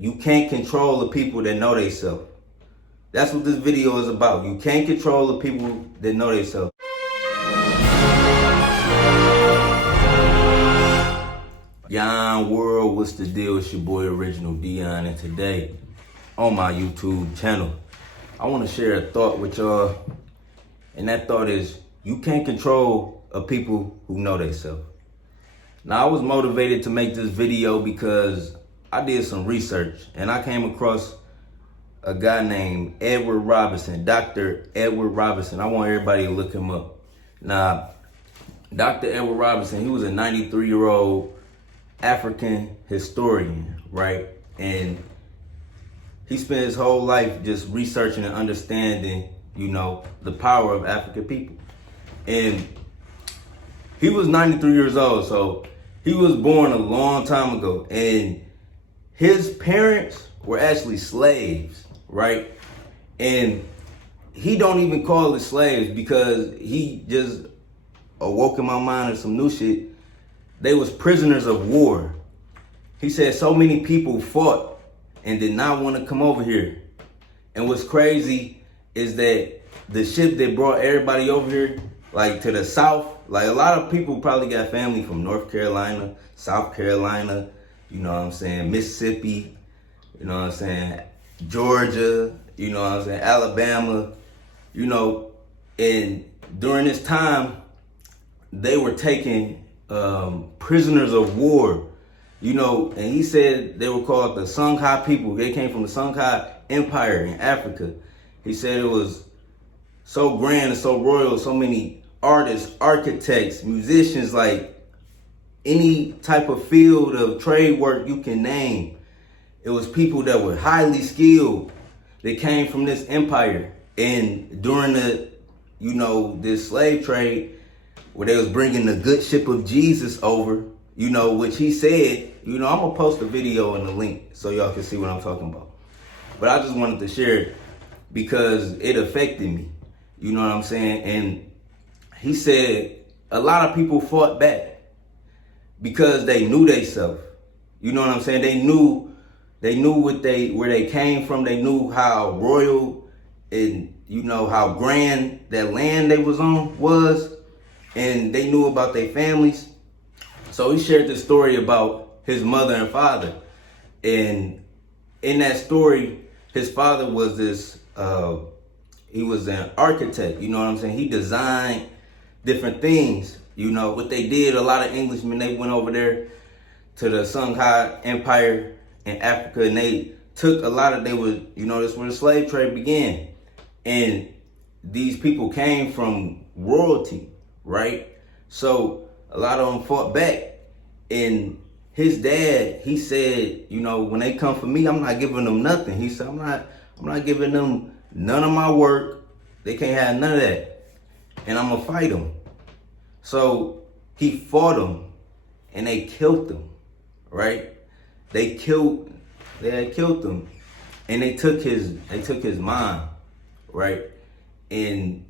You can't control the people that know themselves. That's what this video is about. You can't control the people that know themselves. Yon world, what's the deal? It's your boy Original Dion, and today on my YouTube channel, I want to share a thought with y'all, and that thought is you can't control a people who know themselves. Now, I was motivated to make this video because I did some research and I came across a guy named Edward Robinson, Dr. Edward Robinson. I want everybody to look him up. Now, Dr. Edward Robinson, he was a 93-year-old African historian, right? And he spent his whole life just researching and understanding, the power of African people. And he was 93 years old, so he was born a long time ago. And his parents were actually slaves, right? And he don't even call it slaves because he just awoke in my mind of some new shit. They was prisoners of war. He said so many people fought and did not want to come over here. And what's crazy is that the ship that brought everybody over here, like to the South, like a lot of people probably got family from North Carolina, South Carolina, Mississippi, Georgia, Alabama, and during this time, they were taking prisoners of war, and he said they were called the Songhai people. They came from the Songhai Empire in Africa. He said it was so grand and so royal, so many artists, architects, musicians, like any type of field of trade work you can name. It was people that were highly skilled that came from this empire. And during this slave trade, where they was bringing the good ship of Jesus over, which he said, I'm gonna post a video in the link so y'all can see what I'm talking about. But I just wanted to share it because it affected me, you know what I'm saying? And he said a lot of people fought back because they knew themselves. You know what I'm saying? They knew where they came from. They knew how royal and how grand that land they was on was, and they knew about their families. So he shared this story about his mother and father. And in that story, his father was he was an architect, you know what I'm saying? He designed different things. What they did, a lot of Englishmen, they went over there to the Songhai Empire in Africa, and they took a lot of, this is where the slave trade began. And these people came from royalty, right? So a lot of them fought back. And his dad, he said, when they come for me, I'm not giving them nothing. He said, I'm not giving them none of my work. They can't have none of that. And I'm gonna fight them. So he fought them and they killed them, right? They had killed him, and they took his mom, right? And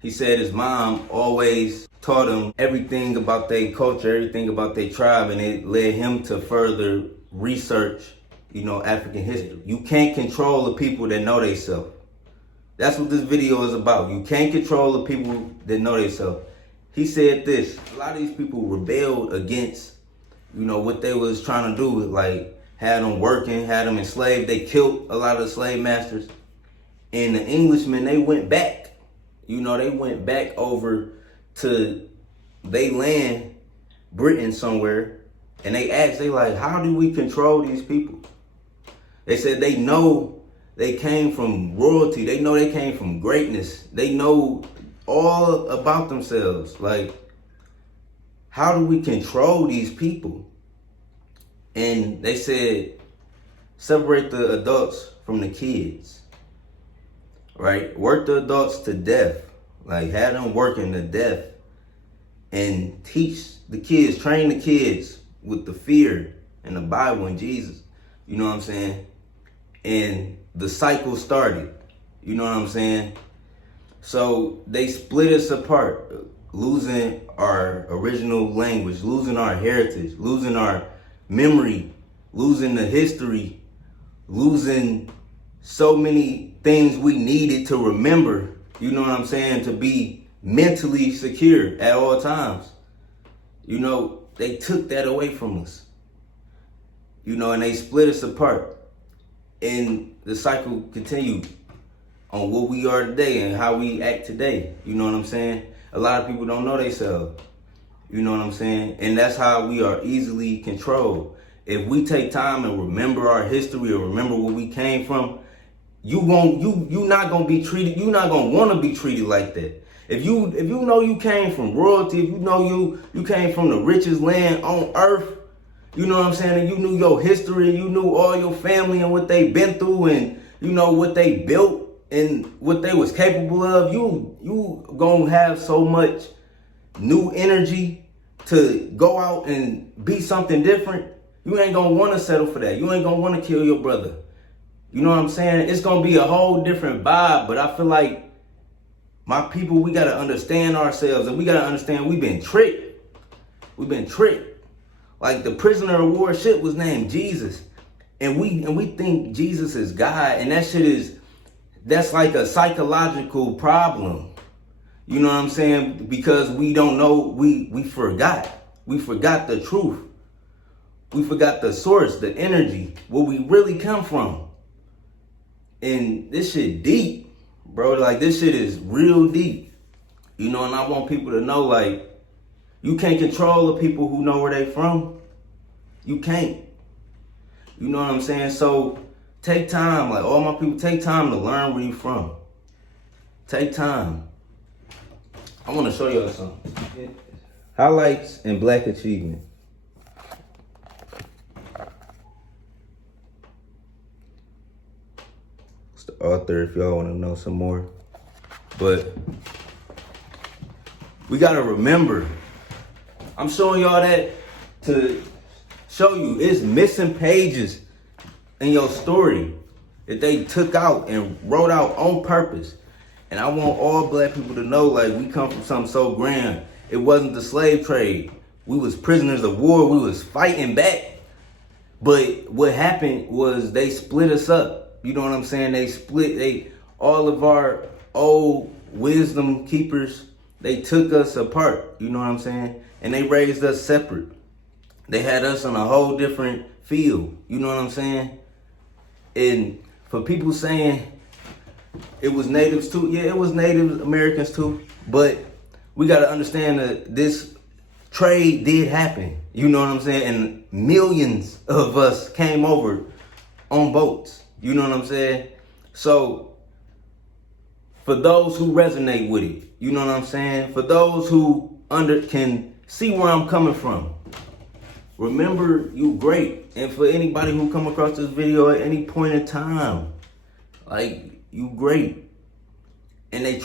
he said his mom always taught him everything about their culture, everything about their tribe, and it led him to further research, African history. You can't control the people that know themselves. That's what this video is about. You can't control the people that know themselves. He said this: a lot of these people rebelled against, what they was trying to do, like had them working, had them enslaved. They killed a lot of the slave masters. And the Englishmen, they went back. They went back over to they land, Britain somewhere, and they asked, they like, how do we control these people? They said they know they came from royalty. They know they came from greatness. They know all about themselves. Like, how do we control these people? And they said, separate the adults from the kids, right? Work the adults to death. Like, have them working to death. And teach the kids, train the kids with the fear and the Bible and Jesus. You know what I'm saying? And the cycle started. You know what I'm saying? So they split us apart, losing our original language, losing our heritage, losing our memory, losing the history losing so many things we needed to remember, you know what I'm saying, to be mentally secure at all times. You know, they took that away from us. You know, and they split us apart. And the cycle continued on what we are today and how we act today. You know what I'm saying? A lot of people don't know themselves. You know what I'm saying? And that's how we are easily controlled. If we take time and remember our history or remember where we came from, you're not gonna be treated, you're not gonna wanna be treated like that. If you know you came from royalty, if you know you came from the richest land on earth, you know what I'm saying, and you knew your history, you knew all your family and what they been through and you know what they built and what they was capable of, you gonna have so much new energy to go out and be something different. You ain't gonna wanna settle for that. You ain't gonna wanna kill your brother. You know what I'm saying? It's gonna be a whole different vibe, but I feel like my people, we gotta understand ourselves and we gotta understand we've been tricked. We've been tricked. Like the prisoner of war shit was named Jesus. And we think Jesus is God, and that's like a psychological problem. You know what I'm saying? Because we don't know, we forgot. We forgot the truth. We forgot the source, the energy, where we really come from. And this shit deep, bro. Like this shit is real deep. You know, and I want people to know, like, you can't control the people who know where they from. You can't. You know what I'm saying? So take time, like all my people, take time to learn where you from. Take time. I want to show y'all something. Highlights and Black achievement. It's the author if y'all want to know some more. But we got to remember, I'm showing y'all that to show you it's missing pages in your story that they took out and wrote out on purpose. And I want all Black people to know, like, we come from something so grand. It wasn't the slave trade. We was prisoners of war. We was fighting back. But what happened was they split us up. You know what I'm saying? All of our old wisdom keepers, they took us apart. You know what I'm saying? And they raised us separate. They had us on a whole different field. You know what I'm saying? And for people saying it was natives too, yeah, it was Native Americans too. But we got to understand that this trade did happen. You know what I'm saying? And millions of us came over on boats. You know what I'm saying? So for those who resonate with it, you know what I'm saying? For those who can see where I'm coming from, remember you great. And for anybody who come across this video at any point in time, like, you great. And they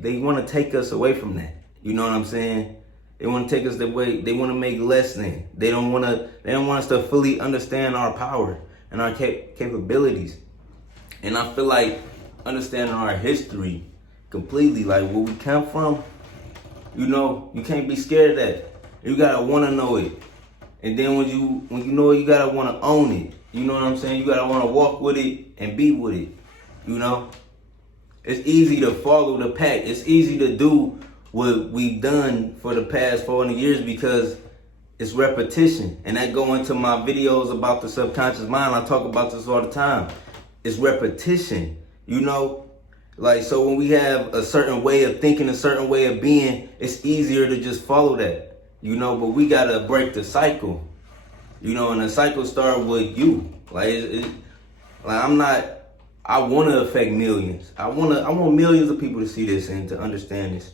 they want to take us away from that. You know what I'm saying? They want to take us away. They want to make less than. They don't want us to fully understand our power and our capabilities. And I feel like understanding our history completely, like where we come from, you know, you can't be scared of that. You gotta want to know it. And then when you know it, you gotta want to own it. You know what I'm saying? You gotta want to walk with it and be with it. You know, it's easy to follow the pack. It's easy to do what we've done for the past 400 years because it's repetition. And that go into my videos about the subconscious mind. I talk about this all the time. It's repetition, you know? Like, so when we have a certain way of thinking, a certain way of being, it's easier to just follow that, you know? But we gotta break the cycle, you know? And the cycle starts with you. I want to affect millions. I want millions of people to see this and to understand this.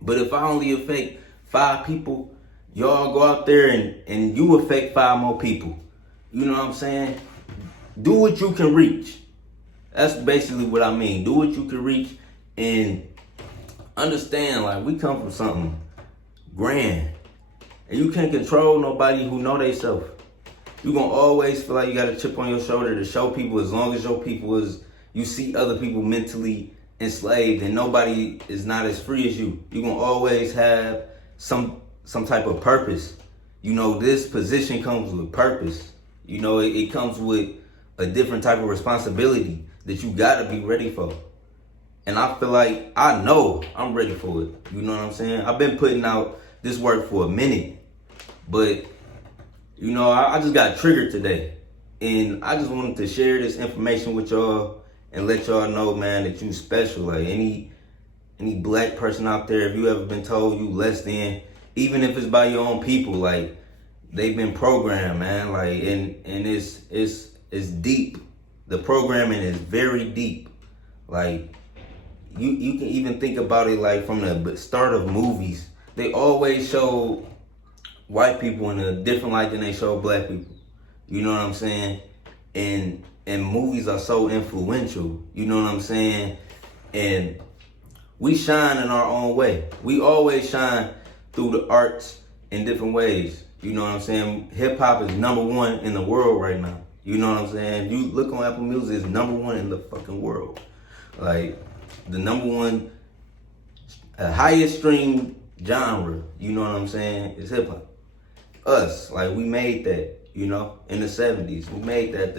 But if I only affect 5 people, y'all go out there and you affect 5 more people. You know what I'm saying? Do what you can reach. That's basically what I mean. Do what you can reach and understand, like, we come from something grand. And you can't control nobody who know they self. You're going to always feel like you got a chip on your shoulder to show people, as long as your people you see other people mentally enslaved and nobody is not as free as you. You're going to always have some type of purpose. You know, this position comes with purpose. You know, it comes with a different type of responsibility that you gotta be ready for. And I feel like I know I'm ready for it. You know what I'm saying? I've been putting out this work for a minute, but you know, I just got triggered today. And I just wanted to share this information with y'all and let y'all know, man, that you special. Like any black person out there, if you ever been told you less than, even if it's by your own people, like they've been programmed, man. Like and it's deep. The programming is very deep. Like you can even think about it like from the start of movies. They always show white people in a different light than they show black people. You know what I'm saying? And movies are so influential. You know what I'm saying? And we shine in our own way. We always shine through the arts in different ways. You know what I'm saying? Hip hop is #1 in the world right now. You know what I'm saying? You look on Apple Music, it's #1 in the fucking world. Like the #1 highest streamed genre. You know what I'm saying? Is hip hop. Us, like we made that. You know, in the 70s, we made that.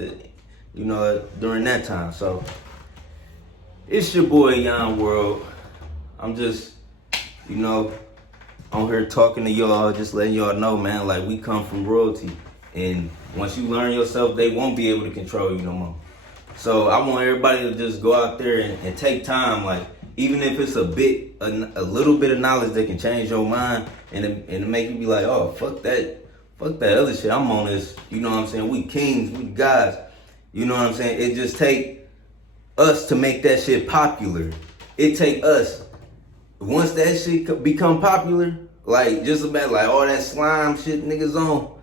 During that time. So it's your boy Young World. I'm just, on here talking to y'all, just letting y'all know, man, like we come from royalty. And once you learn yourself, they won't be able to control you no more. So I want everybody to just go out there and take time, like even if it's a little bit of knowledge that can change your mind and make you be like, oh, fuck that other shit. I'm on this, you know what I'm saying? We kings, we gods. You know what I'm saying? It just take us to make that shit popular. It take us. Once that shit become popular, like just about like all that slime shit niggas on.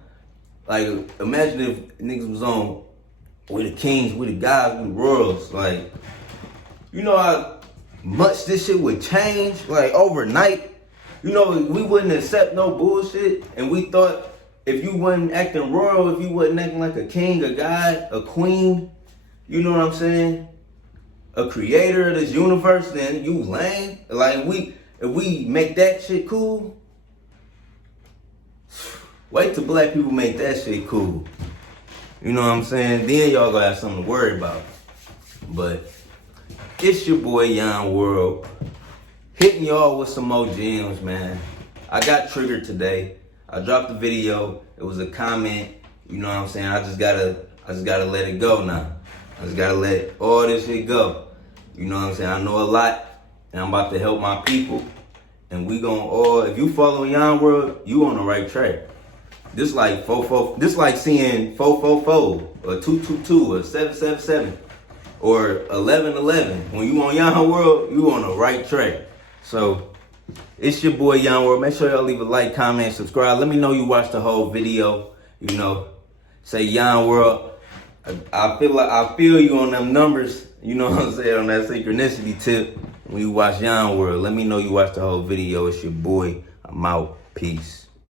Like imagine if niggas was on we the kings, we the gods, we the royals. Like, you know how much this shit would change, like overnight. You know, we wouldn't accept no bullshit, and we thought if you wasn't acting royal, if you wasn't acting like a king, a god, a queen, you know what I'm saying? A creator of this universe, then you lame. Like if we make that shit cool, wait till black people make that shit cool. You know what I'm saying? Then y'all gonna have something to worry about. But it's your boy Young World, hitting y'all with some more gems, man. I got triggered today. I dropped the video. It was a comment. You know what I'm saying? I just gotta let it go now. I just gotta let all this shit go. You know what I'm saying? I know a lot, and I'm about to help my people. And we gon' all, if you follow Young World, you on the right track. This like seeing 444 or 222 or 777 or 1111. When you on Young World, you on the right track. So it's your boy Young World. Make sure y'all leave a like, comment, subscribe. Let me know you watched the whole video. You know, say Young World. I feel you on them numbers. You know what I'm saying, on that synchronicity tip. When you watch Young World, let me know you watched the whole video. It's your boy. I'm out. Peace.